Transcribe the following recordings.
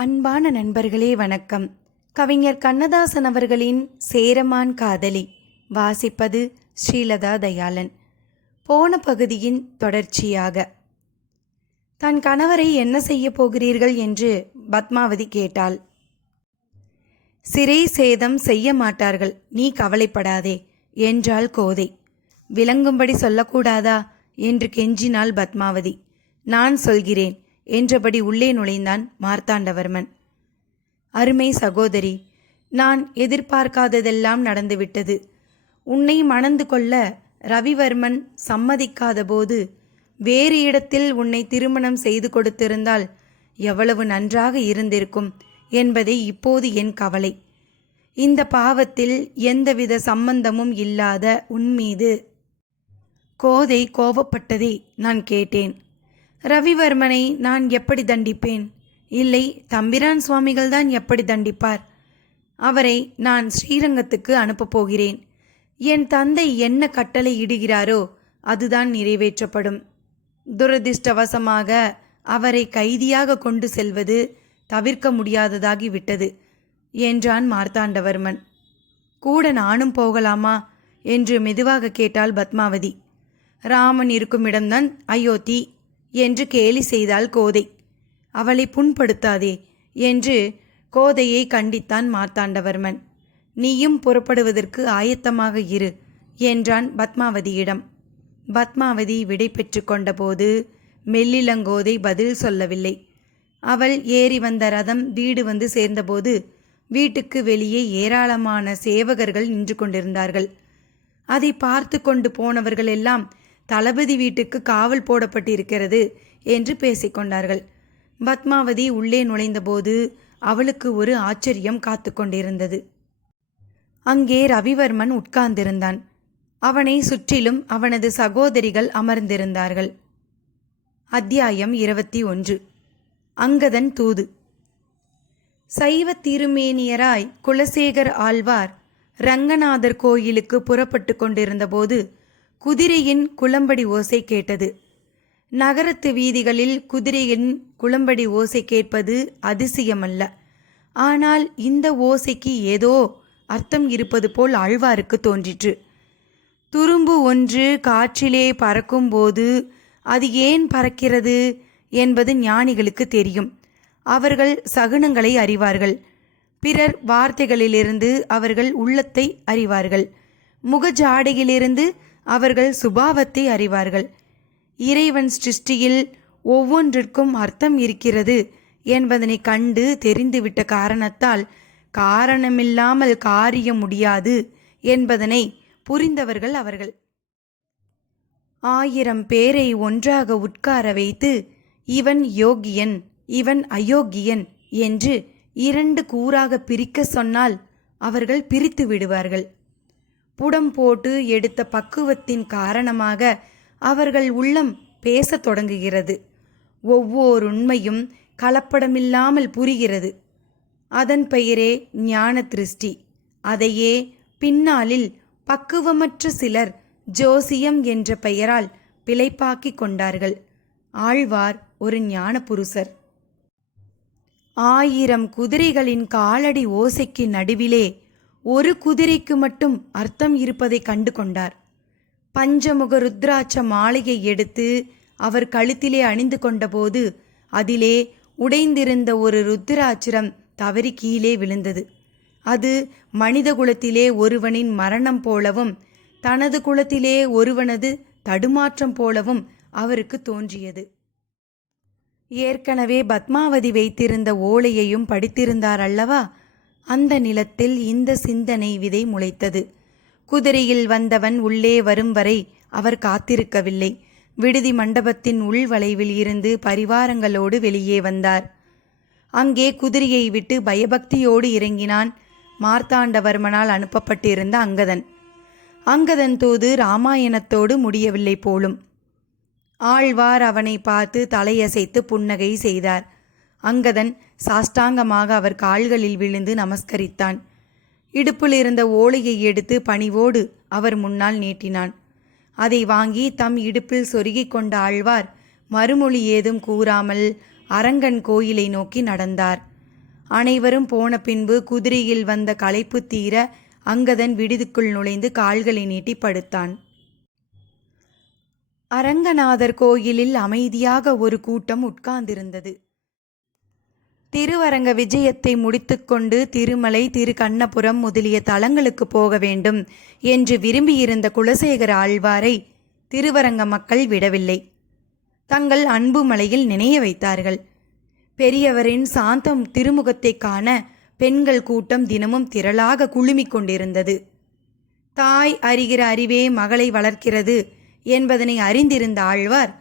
அன்பான நண்பர்களே வணக்கம். கவிஞர் கண்ணதாசன் அவர்களின் சேரமான் காதலி வாசிப்பது ஸ்ரீலதா தயாளன். போன பகுதியின் தொடர்ச்சியாக. தன் கணவரை என்ன செய்ய போகிறீர்கள் என்று பத்மாவதி கேட்டாள். சிறை சேதம் செய்ய மாட்டார்கள் நீ கவலைப்படாதே என்றாள் கோதை. விளங்கும்படி சொல்லக்கூடாதா? என்று கெஞ்சினாள் பத்மாவதி. நான் சொல்கிறேன் என்றபடி உள்ளே நுழைந்தான் மார்த்தாண்டவர்மன். அருமை சகோதரி நான் எதிர்பார்க்காததெல்லாம் நடந்துவிட்டது. உன்னை மணந்து கொள்ள ரவிவர்மன் சம்மதிக்காதபோது வேறு இடத்தில் உன்னை திருமணம் செய்து கொடுத்திருந்தால் எவ்வளவு நன்றாக இருந்திருக்கும் என்பதே இப்போது என் கவலை. இந்த பாவத்தில் எந்தவித சம்பந்தமும் இல்லாத உன்மீது கோதை கோபப்பட்டதை நான் கேட்டேன். ரவிவர்மனை நான் எப்படி தண்டிப்பேன்? இல்லை தம்பிரான் சுவாமிகள் தான் எப்படி தண்டிப்பார்? அவரை நான் ஸ்ரீரங்கத்துக்கு அனுப்பப் போகிறேன். என் தந்தை என்ன கட்டளை இடுகிறாரோ அதுதான் நிறைவேற்றப்படும். துரதிர்ஷ்டவசமாக அவரை கைதியாக கொண்டு செல்வது தவிர்க்க முடியாததாகிவிட்டது என்றான் மார்த்தாண்டவர்மன். கூட நானும் போகலாமா? என்று மெதுவாக கேட்டாள் பத்மாவதி. ராமன் இருக்கும் இடம்தான் அயோத்தி என்று கேலி செய்தாள் கோதை. அவளை புண்படுத்தாதே என்று கோதையை கண்டித்தான் மார்த்தாண்டவர்மன். நீயும் புறப்படுவதற்கு ஆயத்தமாக இரு என்றான் பத்மாவதியிடம். பத்மாவதி விடை பெற்று கொண்டபோது மெல்லிலங்கோதை பதில் சொல்லவில்லை. அவள் ஏறி வந்த ரதம் வீடு வந்து சேர்ந்தபோது வீட்டுக்கு வெளியே ஏராளமான சேவகர்கள் நின்று கொண்டிருந்தார்கள். அதை பார்த்து கொண்டு போனவர்கள் எல்லாம் தளபதி வீட்டுக்கு காவல் போடப்பட்டிருக்கிறது என்று பேசிக்கொண்டார்கள். பத்மாவதி உள்ளே நுழைந்தபோது அவளுக்கு ஒரு ஆச்சரியம் காத்து கொண்டிருந்தது அங்கே ரவிவர்மன் உட்கார்ந்திருந்தான். அவனை சுற்றிலும் அவனது சகோதரிகள் அமர்ந்திருந்தார்கள். அத்தியாயம் இருபத்தி ஒன்று. அங்கதன் தூது. சைவ திருமேனியராய் குலசேகர் ஆழ்வார் ரங்கநாதர் கோயிலுக்கு புறப்பட்டு கொண்டிருந்தபோது குதிரையின் குளம்படி ஓசை கேட்டது. நகரத்து வீதிகளில் குதிரையின் குளம்படி ஓசை கேட்பது அதிசயமல்ல. ஆனால் இந்த ஓசைக்கு ஏதோ அர்த்தம் இருப்பது போல் ஆழ்வாருக்கு தோன்றிற்று. துரும்பு ஒன்று காற்றிலே பறக்கும்போது அது ஏன் பறக்கிறது என்பது ஞானிகளுக்கு தெரியும். அவர்கள் சகுனங்களை அறிவார்கள். பிறர் வார்த்தைகளிலிருந்து அவர்கள் உள்ளத்தை அறிவார்கள். முகஜாடையிலிருந்து அவர்கள் சுபாவத்தை அறிவார்கள். இறைவன் சிருஷ்டியில் ஒவ்வொன்றிற்கும் அர்த்தம் இருக்கிறது என்பதனை கண்டு தெரிந்துவிட்ட காரணத்தால் காரணமில்லாமல் காரியம் முடியாது என்பதனை புரிந்தவர்கள் அவர்கள். ஆயிரம் பேரை ஒன்றாக உட்கார வைத்து இவன் யோகியன் இவன் அயோக்கியன் என்று இரண்டு கூறாக பிரிக்க சொன்னால் அவர்கள் பிரித்து விடுவார்கள். புடம் போட்டு எடுத்த பக்குவத்தின் காரணமாக அவர்கள் உள்ளம் பேசத் தொடங்குகிறது. ஒவ்வொரு உண்மையும் கலப்படமில்லாமல் புரிகிறது. அதன் பெயரே ஞான திருஷ்டி அதையே பின்னாளில் பக்குவமற்ற சிலர் ஜோசியம் என்ற பெயரால் பிழைப்பாக்கிக் கொண்டார்கள். ஆழ்வார் ஒரு ஞான புருஷர் ஆயிரம் குதிரைகளின் காலடி ஓசைக்கு நடுவிலே ஒரு குதிரைக்கு மட்டும் அர்த்தம் இருப்பதை கண்டு கொண்டார் பஞ்சமுக ருத்ராட்ச மாலையை எடுத்து அவர் கழுத்திலே அணிந்து கொண்டபோது அதிலே உடைந்திருந்த ஒரு ருத்ராட்சிரம் தவறி கீழே விழுந்தது. அது மனித குலத்திலே ஒருவனின் மரணம் போலவும் தனது குலத்திலே ஒருவனது தடுமாற்றம் போலவும் அவருக்கு தோன்றியது. ஏற்கனவே பத்மாவதி வைத்திருந்த ஓலையையும் படித்திருந்தார் அல்லவா? அந்த நிலத்தில் இந்த சிந்தனை விதை முளைத்தது. குதிரையில் வந்தவன் உள்ளே வரும் வரை அவர் காத்திருக்கவில்லை. விடுதி மண்டபத்தின் உள்வளைவில் இருந்து பரிவாரங்களோடு வெளியே வந்தார். அங்கே குதிரையை விட்டு பயபக்தியோடு இறங்கினான் மார்த்தாண்டவர்மனால் அனுப்பப்பட்டிருந்த அங்கதன். அங்கதன் தூது ராமாயணத்தோடு முடியவில்லை போலும். ஆழ்வார் அவனை பார்த்து தலையசைத்து புன்னகை செய்தார். அங்கதன் சாஷ்டாங்கமாக அவர் கால்களில் விழுந்து நமஸ்கரித்தான். இடுப்பில் இருந்த ஓலையை எடுத்து பணிவோடு அவர் முன்னால் நீட்டினான். அதை வாங்கி தம் இடுப்பில் சொருகிக் கொண்ட ஆழ்வார் மறுமொழி ஏதும் கூறாமல் அரங்கன் கோயிலை நோக்கி நடந்தார். அனைவரும் போன பின்பு குதிரையில் வந்த களைப்பு தீர அங்கதன் விடுதிக்குள் நுழைந்து கால்களை நீட்டி படுத்தான். அரங்கநாதர் கோயிலில் அமைதியாக ஒரு கூட்டம் உட்கார்ந்திருந்தது. திருவரங்க விஜயத்தை முடித்துக்கொண்டு திருமலை திரு கண்ணபுரம் முதலிய தலங்களுக்கு போக வேண்டும் என்று விரும்பியிருந்த குலசேகர ஆழ்வாரை திருவரங்க மக்கள் விடவில்லை. தங்கள் அன்பு மலையில் நினைய வைத்தார்கள். பெரியவரின் சாந்தம் திருமுகத்தை காண பெண்கள் கூட்டம் தினமும் திரளாக குழுமிக் கொண்டிருந்தது. தாய் அறிகிற அறிவே மகளை வளர்க்கிறது என்பதனை அறிந்திருந்த ஆழ்வார்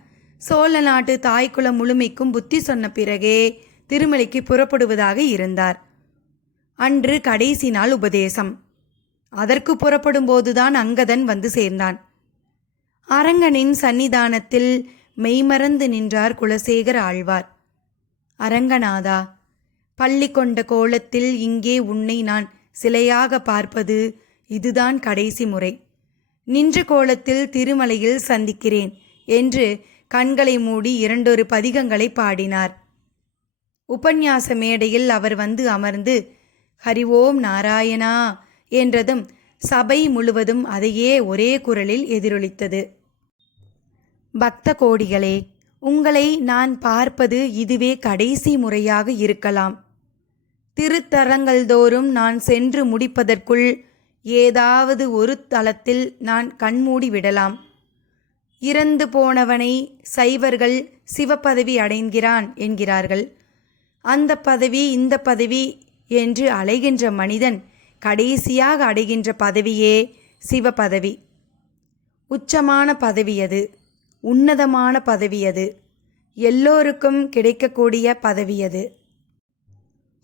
சோழ நாட்டு தாய்க்குலம் முழுமைக்கும் புத்தி சொன்ன பிறகே திருமலைக்கு புறப்படுவதாக இருந்தார். அன்று கடைசி நாள் உபதேசம். அதற்கு புறப்படும்போதுதான் அங்கதன் வந்து சேர்ந்தான். அரங்கனின் சன்னிதானத்தில் மெய்மறந்து நின்றார் குலசேகர ஆழ்வார். அரங்கநாதா பள்ளி கொண்ட கோலத்தில் இங்கே உன்னை நான் சிலையாக பார்ப்பது இதுதான் கடைசி முறை. நின்ற கோலத்தில் திருமலையில் சந்திக்கிறேன் என்று கண்களை மூடி இரண்டொரு பதிகங்களை பாடினார். உபன்யாச மேடையில் அவர் வந்து அமர்ந்து ஹரி ஓம் நாராயணா என்றதும் சபை முழுவதும் அதையே ஒரே குரலில் எதிரொலித்தது. பக்த கோடிகளே உங்களை நான் பார்ப்பது இதுவே கடைசி முறையாக இருக்கலாம். திருத்தலங்கள் தோறும் நான் சென்று முடிப்பதற்குள் ஏதாவது ஒரு தளத்தில் நான் கண்மூடி விடலாம். இறந்து போனவனை சைவர்கள் சிவப்பதவி அடைகிறான் என்கிறார்கள். அந்த பதவி இந்த பதவி என்று அலைகின்ற மனிதன் கடைசியாக அடைகின்ற பதவியே சிவபதவி. உச்சமான பதவி அது உன்னதமான பதவி அது எல்லோருக்கும் கிடைக்கக்கூடிய பதவி அது.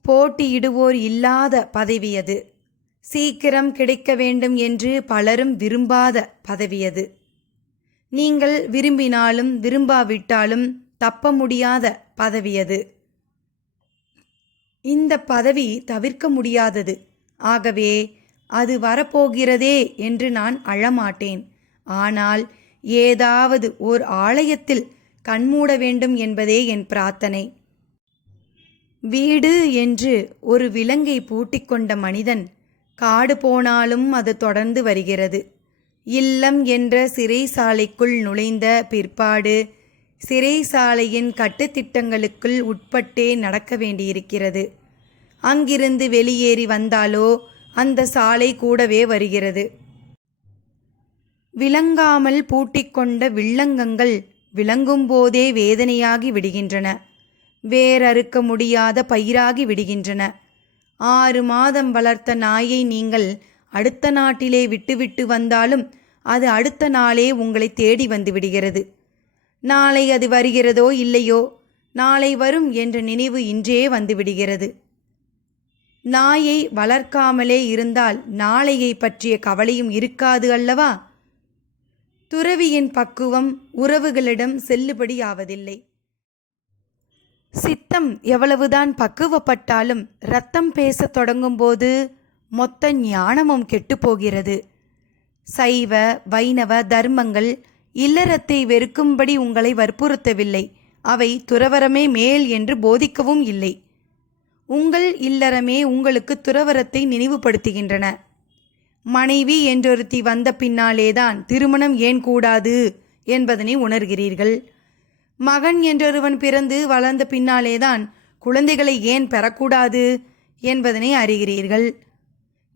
போட்டியிடுவோர் இல்லாத பதவி அது சீக்கிரம் கிடைக்க வேண்டும் என்று பலரும் விரும்பாத பதவி அது. நீங்கள் விரும்பினாலும் விரும்பாவிட்டாலும் தப்ப முடியாத பதவி அது. இந்த பதவி தவிர்க்க முடியாதது. ஆகவே அது வரப்போகிறதே என்று நான் அழமாட்டேன். ஆனால் ஏதாவது ஓர் ஆலயத்தில் கண்மூட வேண்டும் என்பதே என் பிரார்த்தனை. வீடு என்று ஒரு விலங்கை பூட்டிக்கொண்ட மனிதன் காடு போனாலும் அது தொடர்ந்து வருகிறது. இல்லம் என்ற சிறைசாலைக்குள் நுழைந்த பிற்பாடு சிறைசாலையின் கட்டுத்திட்டங்களுக்குள் உட்பட்டே நடக்க வேண்டியிருக்கிறது. அங்கிருந்து வெளியேறி வந்தாலோ அந்த சாலை கூடவே வருகிறது. விளங்காமல் பூட்டிக்கொண்ட வில்லங்கங்கள் விளங்கும்போதே வேதனையாகி விடுகின்றன. வேறறுக்க முடியாத பயிராகி விடுகின்றன. ஆறு மாதம் வளர்த்த நாயை நீங்கள் அடுத்த நாட்டிலே விட்டுவிட்டு வந்தாலும் அது அடுத்த நாளே உங்களை தேடி வந்து விடுகிறது. நாளை அது வருகிறதோ இல்லையோ நாளை வரும் என்ற நினைவு இன்றே வந்துவிடுகிறது. நாயை வளர்க்காமலே இருந்தால் நாளையை பற்றிய கவலையும் இருக்காது அல்லவா? துறவியின் பக்குவம் உறவுகளிடம் செல்லுபடியாவதில்லை. சித்தம் எவ்வளவுதான் பக்குவப்பட்டாலும் ரத்தம் பேசத் தொடங்கும்போது மொத்த ஞானமும் கெட்டுப்போகிறது சைவ வைணவ தர்மங்கள் இல்லறத்தை வெறுக்கும்படி உங்களை வற்புறுத்தவில்லை. அவை துறவரமே மேல் என்று போதிக்கவும் இல்லை. உங்கள் இல்லறமே உங்களுக்கு துறவரத்தை நினைவுபடுத்துகின்றன. மனைவி என்றொருத்தி வந்த பின்னாலேதான் திருமணம் ஏன் கூடாது என்பதனை உணர்கிறீர்கள். மகன் என்றொருவன் பிறந்து வளர்ந்த பின்னாலேதான் குழந்தைகளை ஏன் பெறக்கூடாது என்பதனை அறிகிறீர்கள்.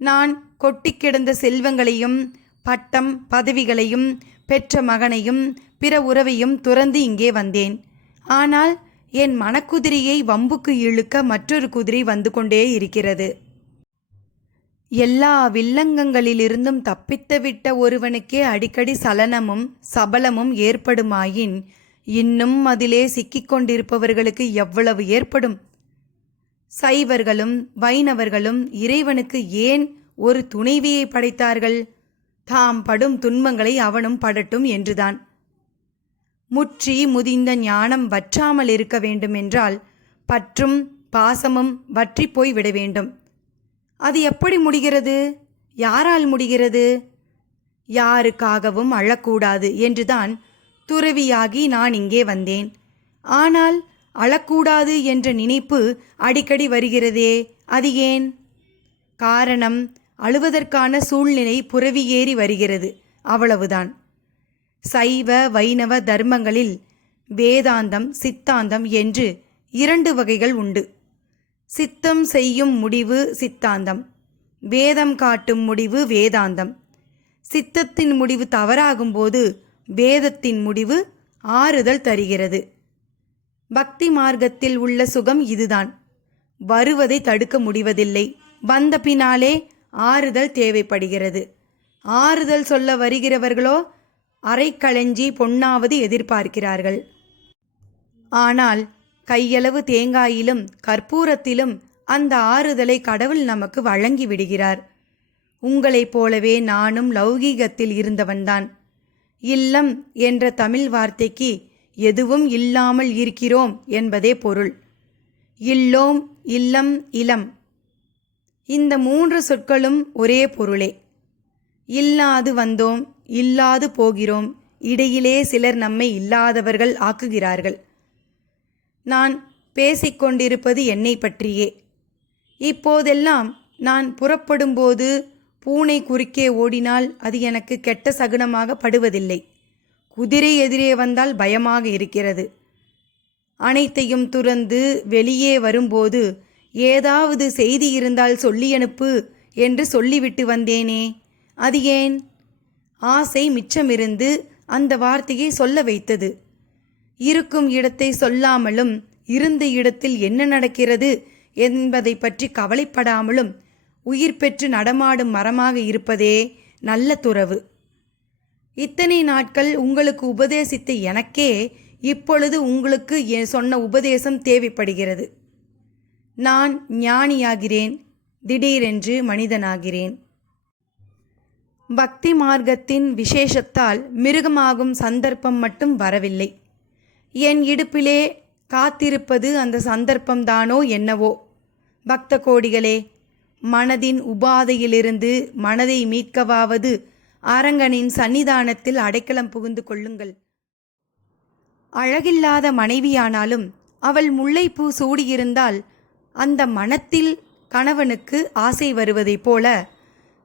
நான் கொட்டி கிடந்த செல்வங்களையும் பட்டம் பதவிகளையும் பெற்ற மகனையும் பிற உறவையும் துறந்து இங்கே வந்தேன். ஆனால் என் மனக்குதிரையை வம்புக்கு இழுக்க மற்றொரு குதிரை வந்து கொண்டே இருக்கிறது. எல்லா வில்லங்கங்களிலிருந்தும் தப்பித்துவிட்ட ஒருவனுக்கே அடிக்கடி சலனமும் சபலமும் ஏற்படுமாயின் இன்னும் அதிலே சிக்கிக் கொண்டிருப்பவர்களுக்கு எவ்வளவு ஏற்படும்? சைவர்களும் வைணவர்களும் இறைவனுக்கு ஏன் ஒரு துணைவியை படைத்தார்கள்? தாம் படும் துன்பங்களை அவனும் படட்டும் என்றுதான். முற்றி முதிந்த ஞானம் வற்றாமல் இருக்க வேண்டுமென்றால் பற்றும் பாசமும் வற்றி போய் விட வேண்டும். அது எப்படி முடிகிறது? யாரால் முடிகிறது? யாருக்காகவும் அழக்கூடாது என்றுதான் துறவியாகி நான் இங்கே வந்தேன். ஆனால் அழக்கூடாது என்ற நினைப்பு அடிக்கடி வருகிறதே அது ஏன்? காரணம் அழுவதற்கான சூழ்நிலை புரவி ஏறி வருகிறது. அவ்வளவுதான். சைவ வைணவ தர்மங்களில் வேதாந்தம் சித்தாந்தம் என்று இரண்டு வகைகள் உண்டு. சித்தம் செய்யும் முடிவு சித்தாந்தம். வேதம் காட்டும் முடிவு வேதாந்தம். சித்தத்தின் முடிவு தவறாகும்போது வேதத்தின் முடிவு ஆறுதல் தருகிறது. பக்தி மார்க்கத்தில் உள்ள சுகம் இதுதான். வருவதை தடுக்க முடிவதில்லை. வந்த பின்னாலே ஆறுதல் தேவைப்படுகிறது. ஆறுதல் சொல்ல வருகிறவர்களோ அரைக்களஞ்சி பொன்னாவது எதிர்பார்க்கிறார்கள். ஆனால் கையளவு தேங்காயிலும் கற்பூரத்திலும் அந்த ஆறுதலை கடவுள் நமக்கு வழங்கி விடுகிறார். உங்களைப் போலவே நானும் லௌகீகத்தில் இருந்தவன்தான். இல்லம் என்ற தமிழ் வார்த்தைக்கு எதுவும் இல்லாமல் இருக்கிறோம் என்பதே பொருள். இல்லோம் இல்லம் இளம் இந்த மூன்று சொற்களும் ஒரே பொருளே. இல்லாது வந்தோம் இல்லாது போகிறோம் இடையிலே சிலர் நம்மை இல்லாதவர்கள் ஆக்குகிறார்கள். நான் பேசிக்கொண்டிருப்பது என்னை பற்றியே. இப்போதெல்லாம் நான் புறப்படும்போது பூனை குறுக்கே ஓடினால் அது எனக்கு கெட்ட சகுனமாக படுவதில்லை. குதிரை எதிரே வந்தால் பயமாக இருக்கிறது. அனைத்தையும் துறந்து வெளியே வரும்போது ஏதாவது செய்தி இருந்தால் சொல்லி அனுப்பு என்று சொல்லிவிட்டு வந்தேனே. அது ஏன்? ஆசை மிச்சமிருந்து அந்த வார்த்தையை சொல்ல வைத்தது. இருக்கும் இடத்தை சொல்லாமலும் இருந்த இடத்தில் என்ன நடக்கிறது என்பதை பற்றி கவலைப்படாமலும் உயிர் பெற்று நடமாடும் மரமாக இருப்பதே நல்ல துறவு. இத்தனை நாட்கள் உங்களுக்கு உபதேசித்த எனக்கே இப்பொழுது உங்களுக்கு எ- சொன்ன உபதேசம் தேவைப்படுகிறது. நான் ஞானியாகிறேன் திடீரென்று மனிதனாகிறேன். பக்தி மார்க்கத்தின் விசேஷத்தால் மிருகமாகும் சந்தர்ப்பம் மட்டும் வரவில்லை. என் இடுப்பிலே காத்திருப்பது அந்த சந்தர்ப்பம்தானோ என்னவோ. பக்த கோடிகளே மனதின் உபாதையிலிருந்து மனதை மீட்கவாவது அரங்கனின் சன்னிதானத்தில் அடைக்கலம் புகுந்து கொள்ளுங்கள். அழகில்லாத மனைவியானாலும் அவள் முல்லைப்பூ சூடியிருந்தால் அந்த மனத்தில் கணவனுக்கு ஆசை வருவதைப் போல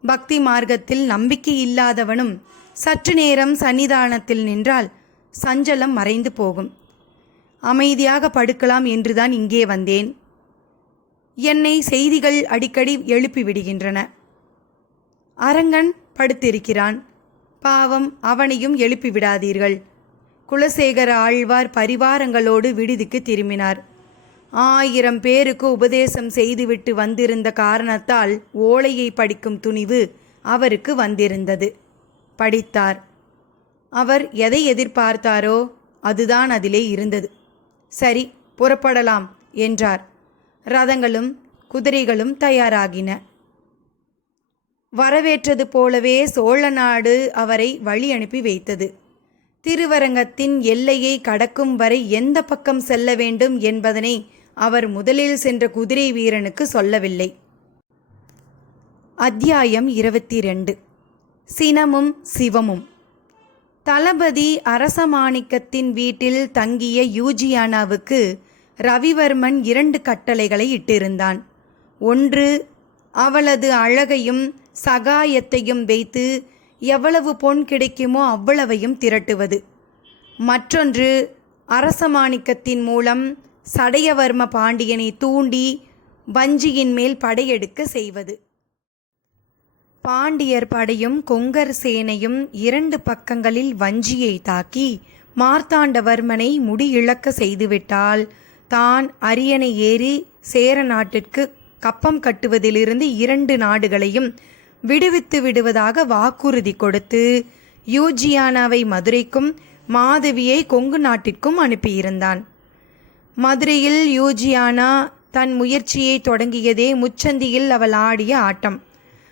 பக்தி மார்க்கத்தில் நம்பிக்கை இல்லாதவனும் சற்று நேரம் சன்னிதானத்தில் நின்றால் சஞ்சலம் மறைந்து போகும். அமைதியாக படுக்கலாம் என்றுதான் இங்கே வந்தேன். என்னை செய்திகள் அடிக்கடி எழுப்பி விடுகின்றன. அரங்கன் படுத்திருக்கிறான். பாவம் அவனையும் எழுப்பி விடாதீர்கள். குலசேகர ஆழ்வார் பரிவாரங்களோடு விடுதிக்கு திரும்பினார். ஆயிரம் பேருக்கு உபதேசம் செய்துவிட்டு வந்திருந்த காரணத்தால் ஓலையை படிக்கும் துணிவு அவருக்கு வந்திருந்தது. படித்தார். அவர் எதை எதிர்பார்த்தாரோ அதுதான் அதிலே இருந்தது. சரி புறப்படலாம் என்றார். ரதங்களும் குதிரைகளும் தயாராகின. வரவேற்றது போலவே சோழ நாடு அவரை வழி அனுப்பி வைத்தது. திருவரங்கத்தின் எல்லையை கடக்கும் வரை எந்த பக்கம் செல்ல வேண்டும் என்பதனை அவர் முதலில் சென்ற குதிரை வீரனுக்கு சொல்லவில்லை. அத்தியாயம் இருபத்தி ரெண்டு சினமும் சிவமும். தளபதி அரசமாணிக்கத்தின் வீட்டில் தங்கிய யூஜியானாவுக்கு ரவிவர்மன் இரண்டு கட்டளைகளை இட்டிருந்தான். ஒன்று அவளது அழகையும் சகாயத்தையும் வைத்து எவ்வளவு பொன் கிடைக்குமோ அவ்வளவையும் திரட்டுவது. மற்றொன்று அரசமாணிக்கத்தின் மூலம் சடையவர்ம பாண்டியனை தூண்டி வஞ்சியின் மேல் படையெடுக்க செய்வது. பாண்டியர் படையும் கொங்கர் சேனையும் இரண்டு பக்கங்களில் வஞ்சியை தாக்கி மார்த்தாண்டவர்மனை முடியிழக்க செய்துவிட்டால் தான் அரியணை ஏறி சேர நாட்டிற்கு கப்பம் கட்டுவதிலிருந்து இரண்டு நாடுகளையும் விடுவித்து விடுவதாக வாக்குறுதி கொடுத்து யூஜியானாவை மதுரைக்கும் மாதவியை கொங்கு நாட்டிற்கும் அனுப்பியிருந்தான். மதுரையில் யூஜியானா தன் முயற்சியை தொடங்கியதே முச்சந்தியில் அவள் ஆடிய ஆட்டம்.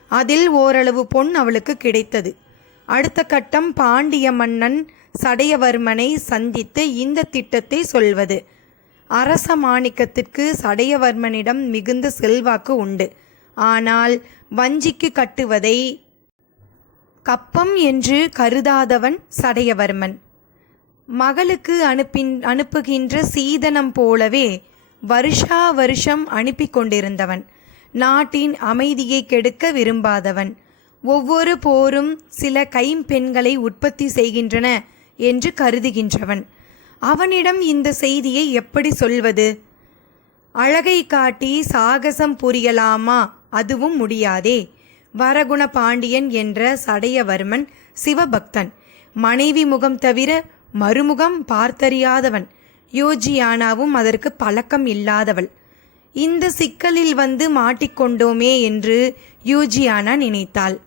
அதில் ஓரளவு பொன் அவளுக்கு கிடைத்தது. அடுத்த கட்டம் பாண்டிய மன்னன் சடையவர்மனை சந்தித்து இந்த திட்டத்தை சொல்வது. அரச மாணிக்கத்திற்கு சடையவர்மனிடம் மிகுந்த செல்வாக்கு உண்டு. ஆனால் வஞ்சிக்கு கட்டுவதை கப்பம் என்று கருதாதவன் சடையவர்மன். மகளுக்கு அனுப்பின் அனுப்புகின்ற சீதனம் போலவே வருஷா வருஷம் அனுப்பி கொண்டிருந்தவன் நாட்டின் அமைதியை கெடுக்க விரும்பாதவன். ஒவ்வொரு போரும் சில கைம்பெண்களை உற்பத்தி செய்கின்றன என்று கருதுகின்றவன். அவனிடம் இந்த செய்தியை எப்படி சொல்வது? அழகை காட்டி சாகசம் புரியலாமா? அதுவும் முடியாதே. வரகுண பாண்டியன் என்ற சடையவர்மன் சிவபக்தன். மனைவி முகம் தவிர மறுமுகம் பார்த்தறியாதவன். யோஜியானாவும் அதற்கு பழக்கம் இல்லாதவள். இந்த சிக்கலில் வந்து மாட்டிக்கொண்டோமே என்று யூஜியானா நினைத்தாள்.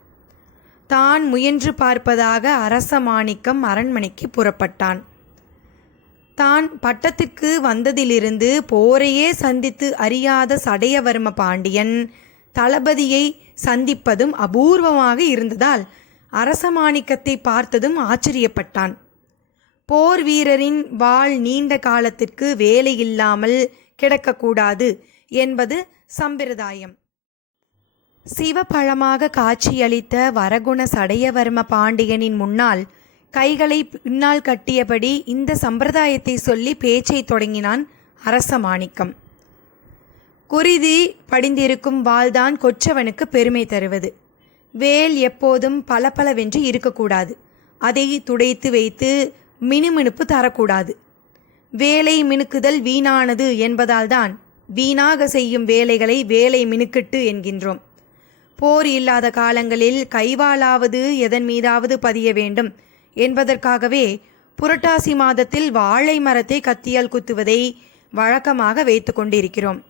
தான் முயன்று பார்ப்பதாக அரச மாணிக்கம் அரண்மனைக்கு புறப்பட்டான். தான் பட்டத்துக்கு வந்ததிலிருந்து போரையே சந்தித்து அறியாத சடையவர்ம பாண்டியன் தளபதியை சந்திப்பதும் அபூர்வமாக இருந்ததால் அரசமாணிக்கத்தை பார்த்ததும் ஆச்சரியப்பட்டான். போர் வீரரின் வாழ் நீண்ட காலத்திற்கு வேலையில்லாமல் கிடக்கக்கூடாது என்பது சம்பிரதாயம். சிவபழமாக காட்சியளித்த வரகுண சடையவர்ம பாண்டியனின் முன்னால் கைகளை பின்னால் கட்டியபடி இந்த சம்பிரதாயத்தை சொல்லி பேச்சை தொடங்கினான் அரச மாணிக்கம். குருதி படிந்திருக்கும் வாள்தான் கொற்றவனுக்கு பெருமை தருவது. வேல் எப்போதும் பளபளவென்று இருக்கக்கூடாது. அதை துடைத்து வைத்து மினுமினுப்பு தரக்கூடாது. வேலை மினுக்குதல் வீணானது என்பதால்தான் வீணாக செய்யும் வேலைகளை வேலை மினுக்கிட்டு என்கின்றோம். போர் இல்லாத காலங்களில் கைவாலாவது எதன் மீதாவது பதிய வேண்டும் என்பதற்காகவே புரட்டாசி மாதத்தில் வாழை மரத்தை கத்தியால் குத்துவதை வழக்கமாக வைத்து கொண்டிருக்கிறோம்.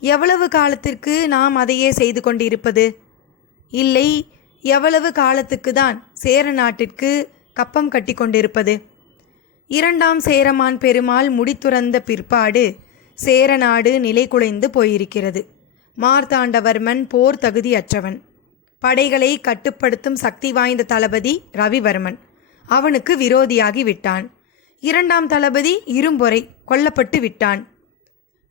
எவ்வளவு காலத்திற்கு நாம் அதையே செய்து கொண்டிருப்பது? இல்லை எவ்வளவு காலத்துக்கு தான் சேர நாட்டிற்கு கப்பம் கட்டி கொண்டிருப்பது? இரண்டாம் சேரமான் பெருமாள் முடித்துறந்த பிற்பாடு சேரநாடு நிலை குலைந்து போயிருக்கிறது. மார்த்தாண்டவர்மன் போர் தகுதியற்றவன். படைகளை கட்டுப்படுத்தும் சக்தி வாய்ந்த தளபதி ரவிவர்மன். அவனுக்கு விரோதியாகி விட்டான். இரண்டாம் தளபதி இரும்பொறை கொல்லப்பட்டு விட்டான்.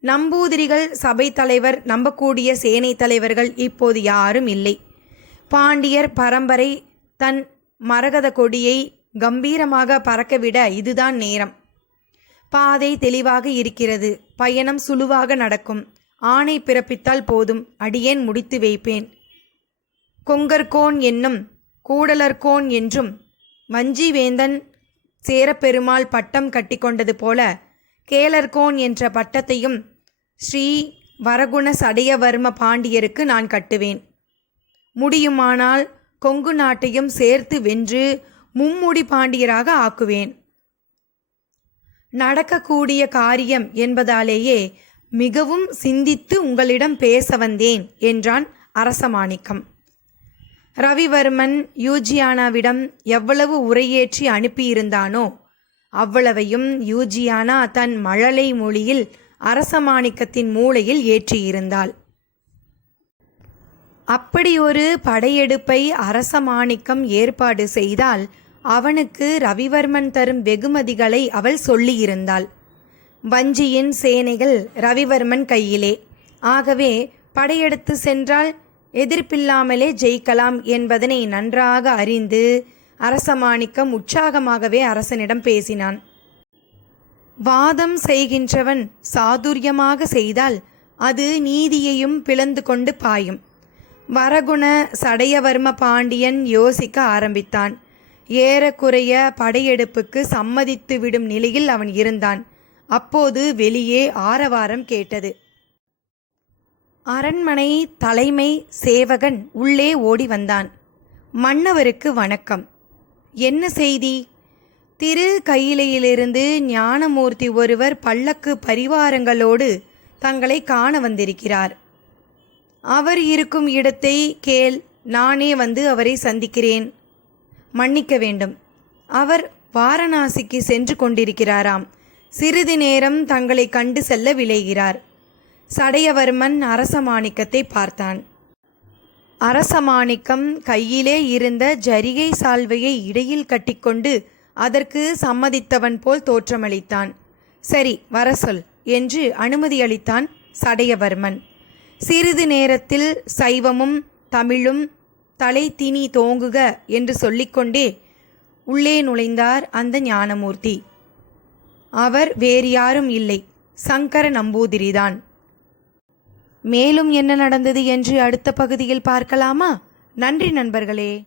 நம்பூதிரிகள் சபை தலைவர் நம்பக்கூடிய சேனை தலைவர்கள் இப்போது யாரும் இல்லை. பாண்டியர் பரம்பரை தன் மரகத கொடியை கம்பீரமாக பறக்கவிட இதுதான் நேரம். பாதை தெளிவாக இருக்கிறது. பயணம் சுழுவாக நடக்கும். ஆணை பிறப்பித்தால் போதும். அடியேன் முடித்து வைப்பேன். கொங்கர்கோன் என்னும் கூடலர்கோன் என்றும் வஞ்சிவேந்தன் சேரப்பெருமாள் பட்டம் கட்டிக்கொண்டது போல கேலர்கோன் என்ற பட்டத்தையும் ஸ்ரீ வரகுண சடையவர்ம பாண்டியருக்கு நான் கட்டுவேன். முடியுமானால் கொங்கு நாட்டையும் சேர்த்து வென்று மும்முடி பாண்டியராக ஆக்குவேன். நடக்கக்கூடிய காரியம் என்பதாலேயே மிகவும் சிந்தித்து உங்களிடம் பேச வந்தேன் என்றான் அரசமாணிக்கம் ரவிவர்மன் யூஜியானாவிடம் எவ்வளவு உரையேற்றி அனுப்பியிருந்தானோ அவ்வளவையும் யூஜியானா தன் மழலை மொழியில் அரசமாணிக்கத்தின் மூளையில் ஏற்றியிருந்தாள். அப்படி ஒரு படையெடுப்பை அரசமாணிக்கம் ஏற்பாடு செய்தால் அவனுக்கு ரவிவர்மன் தரும் வெகுமதிகளை அவள் சொல்லியிருந்தாள். வஞ்சியின் சேனைகள் ரவிவர்மன் கையிலே. ஆகவே படையெடுத்து சென்றால் எதிர்ப்பில்லாமலே ஜெயிக்கலாம் என்பதனை நன்றாக அறிந்து அரசமாணிக்கம் உற்சாகமாகவே அரசனிடம் பேசினான். வாதம் செய்கின்றவன் சாதுரியமாக செய்தால் அது நீதியையும் பிளந்து கொண்டு பாயும். வரகுண சடையவர்ம பாண்டியன் யோசிக்க ஆரம்பித்தான். ஏறக்குறைய படையெடுப்புக்கு சம்மதித்து விடும் நிலையில் அவன் இருந்தான். அப்போது வெளியே ஆரவாரம் கேட்டது. அரண்மனை தலைமை சேவகன் உள்ளே ஓடி வந்தான். மன்னவருக்கு வணக்கம். என்ன செய்தி? திரு கையிலையிலிருந்து ஞானமூர்த்தி ஒருவர் பல்லக்கு பரிவாரங்களோடு தங்களை காண வந்திருக்கிறார். அவர் இருக்கும் இடத்தை கேள் நானே வந்து அவரை சந்திக்கிறேன். மன்னிக்க வேண்டும். அவர் வாரணாசிக்கு சென்று கொண்டிருக்கிறாராம். சிறிது நேரம் தங்களை கண்டு செல்ல விளைகிறார் சடையவர்மன் அரசமாணிக்கத்தை பார்த்தான். அரசமாணிக்கம் கையிலே இருந்த ஜரிகை சால்வையை இடையில் கட்டிக்கொண்டு அதற்கு சம்மதித்தவன் போல் தோற்றமளித்தான். சரி வர சொல் என்று அனுமதியளித்தான் சடையவர்மன். சிறிது நேரத்தில் சைவமும் தமிழும் தலை தீனி தோங்குக என்று சொல்லிக்கொண்டே உள்ளே நுழைந்தார் அந்த ஞானமூர்த்தி. அவர் வேறு யாரும் இல்லை. சங்கர நம்பூதிரிதான். மேலும் என்ன நடந்தது என்று அடுத்த பகுதியில் பார்க்கலாமா? நன்றி நண்பர்களே.